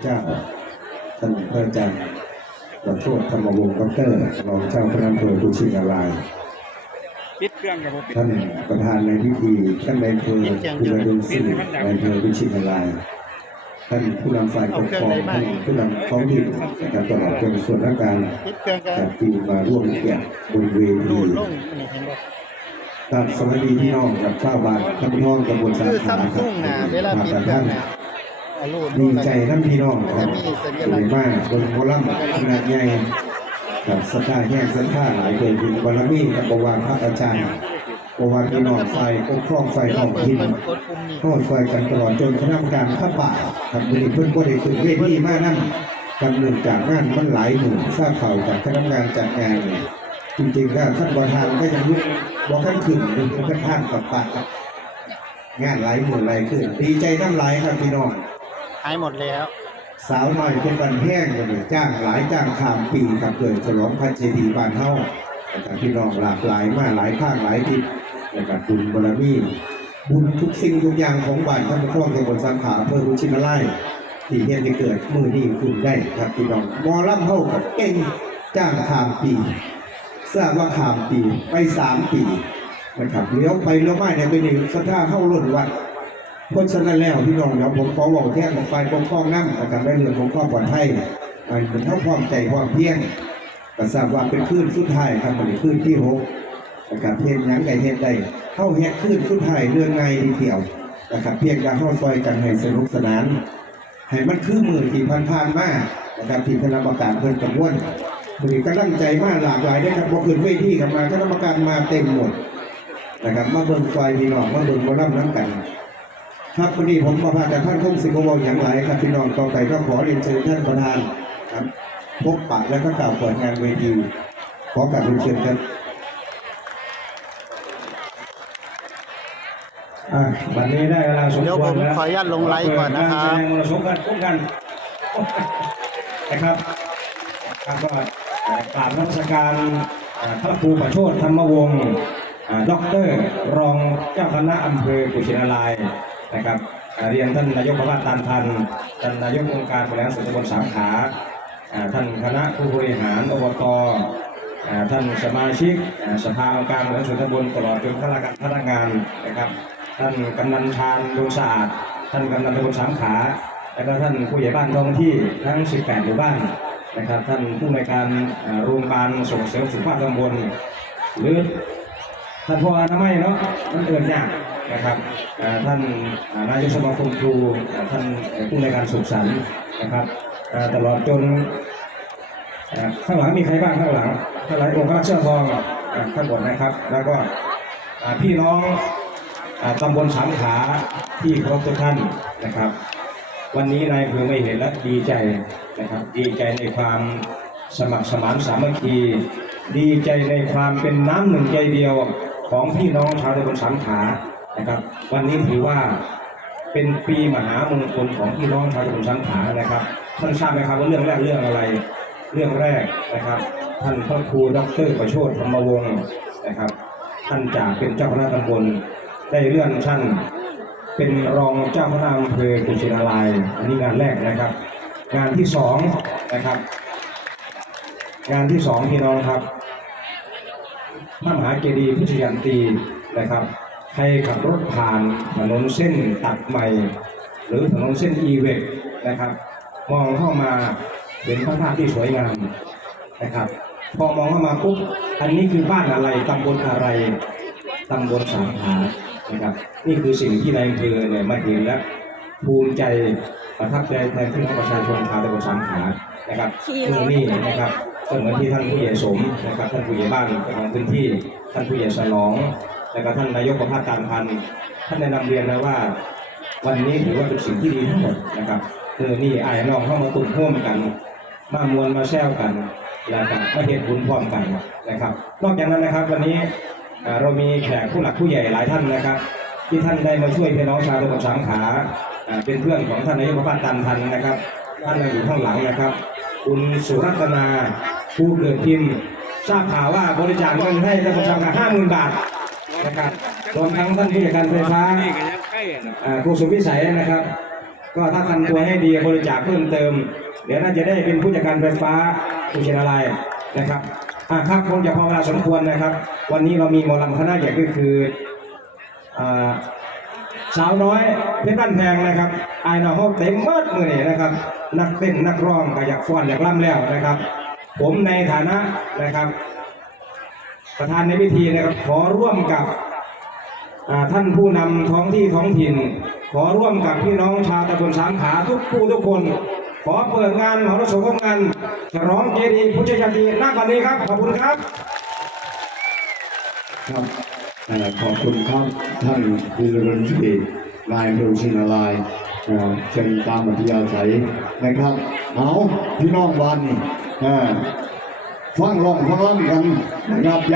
เจ้าท่านพระอาจารย์ประโทษธรรมวงศ์ดอกเตอร์รองเจ้าคณะอำเภอกุชินารายณ์ปิดเครื่องกับผมปิดท่านประธานในพิธีท่านนายอำเภอคุณระดมศิลป์นายอำเภอกุชินารายณ์ท่านผู้นำฝ่ายปกครองท่านผู้นำท้องถิ่นนะครับตลอดจนส่วนราชการปิดเครื่องกันจัดทีมมาร่วมเกียรติบนเวรูทีดลงนี่เห็นบ่ครับสวัสดีพี่น้องกับชาวบ้านท่านพี่น้องตำบลสาคือขาซัมซุงนะเวลาปิดเครื่องนะเอารู ดีใจท่านพี่น้องครับจะมีสัญดีมากบนโคลัมขนาดใหญ่กับสถาแห่งสัท่าหลายเกิดถึงบารมีกับบวารพระอาจารย์บวารพี่น้องไฟปกครองไฟของเปิดทินเปิดกดปุ่มนี้โทษไฟกันตลอดจนคณะกรรมการข้าป่าครับวันนี้เพิ่อนก็ได้ขึ้นเวทีมากนั่นกำเนิดจากงานมันหลายหมื่นทราบข่าวจากคณะกรรมการจัดงานจริงๆก็ท่านประธานก็ยังลุกบอกท่านขึ้นหรือท่านท่านกับปากับงานหลายหมื่นหลายขึ้นดีใจน้ำหลายครับพี่น้อง หายหมดแล้ว สาวน้อยเป็นบันแห้งกันเลยจ้างหลายจ้างขามปีครับเกิดฉลองพันเจดีย์บ้านเฮานะครับพี่น้องหลากหลายมาหลายภาคหลายทิศนะครับบุญบารมีบุญทุกสิ่งทุกอย่างของบ้านท่านผู้ครองตำบลสังขาอำเภอรุชินไลยที่เฮียนจะเกิดมือนี้คุณได้ครับพี่น้องมอลำเฮากับเก่งจ้างขามปีทราบว่าขามปีไปสามปีนะครับเลี้ยวไปเลี้ยวมาเนี่ยไปนี่สถาเข้าล้นวัด เพราะฉะนั้นแล้วพี่น้องเดี๋ยวผมขอบอกแท่งของไฟปกครองน้ำนะครับในเรื่องของความปลอดภัยมันเป็นเท่าความใจความเพียงก็ทราบว่าเป็นคลื่นสุดท้ายครับเป็นคลื่นที่หกนะครับเพียงหยังไก่เฮ็ดได้เข้าแฮกคลื่นสุดท้ายเรื่องไงดีเดียวนะครับเพียงการเข้าซอยกันให้สนุกสนานให้มันคือมือที่ผ่านๆมานะครับที่คณะกรรมการเพิ่นกังวลมือก็ตั้งใจมากหลากหลายได้ครับพอขึ้นเวทีกันมาคณะกรรมการมาเต็มหมดนะครับมาเบิ่งไฟพี่น้องมาเบิ่งบอลลัมน้ำกัน ครับวันนี้ผมประพาจากท่านคงสิงห์วงศ์อย่างไรครับพี่น้องต่อไปก็ขอเรียนเชิญท่านประธานครับพบปะและก็กล่าวเปิดงานเวทีขอกราบเรียนเชิญครับอะวันนี้ได้เวลาสมเดี๋ยวควผรมแล้วขออนุญาตลงไลฟ์ก่อนนะครับเปิดงาแสดงมรสมกันคุ้มกันนะครับครับก็กราบนักการอ่าพระครูประโชดธรรมวงศ์อ่าด็อกเตอร์รองเจ้าคณะอำเภอกุชินารายณ์ นะครับเรียนท่านนายกประวัติตานพันธ์ท่านนายกองค์การบริหารส่วนตำบลสามขาท่านคณะผู้บริหารอบตท่านสมาชิกสภาองค์การบริหารส่วนตำบลตลอดจนข้าราชการพนักงานนะครับ ท่านกำนันชาญดวงสะอาดท่านกำนันตำบลสามขา แล้วก็ท่านผู้ใหญ่บ้านท้องที่ทั้ง 18 หมู่บ้านนะครับ ท่านผู้ในการอ่าโรงพยาบาลส่งเสริมสุขภาพตำบลหรือท่านพ่ออนามัยเนาะมันเอินยาก นะครับท่านนายกสมาคมครูท่านผู้ในการสุขสันต์นะครับตลอดจนข้างหลังมีใครบ้างข้างหลังข้างหลังองค์พระเชื่อทองอ่าข้างบนนะครับ แล้วก็พี่น้องตำบลสามขาที่เคารพทุกท่านนะครับ วันนี้นายอำเภอไม่เห็นและดีใจนะครับดีใจในความสมัครสมานสามัคคี ดีใจในความเป็นน้ำหนึ่งใจเดียวของพี่น้องชาวตำบลสามขา นะครับ วันนี้ถือว่าเป็นปีมหามงคลของพี่น้องชาวตำบลสามขานะครับท่านทราบไหมครับว่าเรื่องแรกเรื่องอะไร เรื่องแรกนะครับ ท่านพระครูดรประโชตธรรมวงศ์นะครับ ท่านจากเป็นเจ้าคณะตำบลได้เลื่อนชั้นเป็นรองเจ้าคณะอำเภอกุชินารายอันนี้งานแรกนะครับ งานที่สองนะครับ งานที่สองพี่น้องครับพระมหาเจดีย์พุทธยันตีนะครับ ใครขับรถผ่านถนนเส้นตัดใหม่ หรือถนนเส้นอีเวกนะครับ มองเข้ามาเห็นพระธาตุที่สวยงามนะครับ พอมองเข้ามาปุ๊บอันนี้คือบ้านอะไรตำบลอะไรตำบลสามขานะครับนี่คือสิ่งที่นายอำเภอเนี่ยมาเห็นและภูมิใจประทับใจแทนพี่น้องประชาชนชาวตำบลสามขานะครับมือนี่นะครับก็เหมือนที่ท่านผู้ใหญ่สมนะครับท่านผู้ใหญ่บ้านเจ้าของพื้นที่ท่านผู้ใหญ่สลอง แล้วก็ท่านนายกประภาสการพันธ์ท่านได้นำเรียนนะว่า วันนี้ถือว่าเป็นสิ่งที่ดีทั้งหมดนะครับคือนี่ไอ้น้องเข้ามาตุ่มห่วมกัน มามวลมาแซวกัน แล้วก็มาเห็นบุญพร้อมกันนะครับ นอกจากนั้นนะครับ วันนี้เรามีแขกผู้หลักผู้ใหญ่หลายท่านนะครับ ที่ท่านได้มาช่วยพี่น้องชาวตำบลสามขาอ่าเป็นเพื่อนของท่านนายกประพัฒน์ตันทันนะครับท่านอยู่ข้างหลังนะครับ คุณสุรัตนาผู้เกิดพิมพ์ทราบข่าวว่าบริจาคเงินให้ตำบลสามขาห้าหมื่นบาท นะครับรวมทั้งท่านผู้จัดการไฟฟ้าอ่าครูสุวิสัยนะครับ ก็ถ้าทำตัวให้ดีบริจาคเพิ่มเติม เดี๋ยวน่าจะได้เป็นผู้จัดการไฟฟ้าอุเชนอะไรนะครับอ่าครับคงจะพอเวลาสมควรนะครับ วันนี้เรามีหมอลำคณะใหญ่ก็คืออ่าสาวน้อยเพชรบ้านแพงนะครับไอายนอเขาเต็มเมิดมือนี่นะครับ นักเต้นนักร้องก็อยากฟ้อนอยากล่ำแล้วนะครับ ผมในฐานะนะครับ ประธานในพิธีนะครับ ขอร่วมกับท่านผู้นำท้องที่ท้องถิ่น ขอร่วมกับพี่น้องชาวตำบลสามขาทุกผู้ทุกคน ขอเปิดงานหอรสงงานฉลองเจดีย์พุทธชาติณวันนี้ครับ ขอบคุณครับครับขอบคุณครับท่านวิรนชีนายอำเภอชินาลายเชิญตามอัธยาศัยนะครับเอาพี่น้องบ้านนี่ฟังร้องฟังร่ำกันนะครับ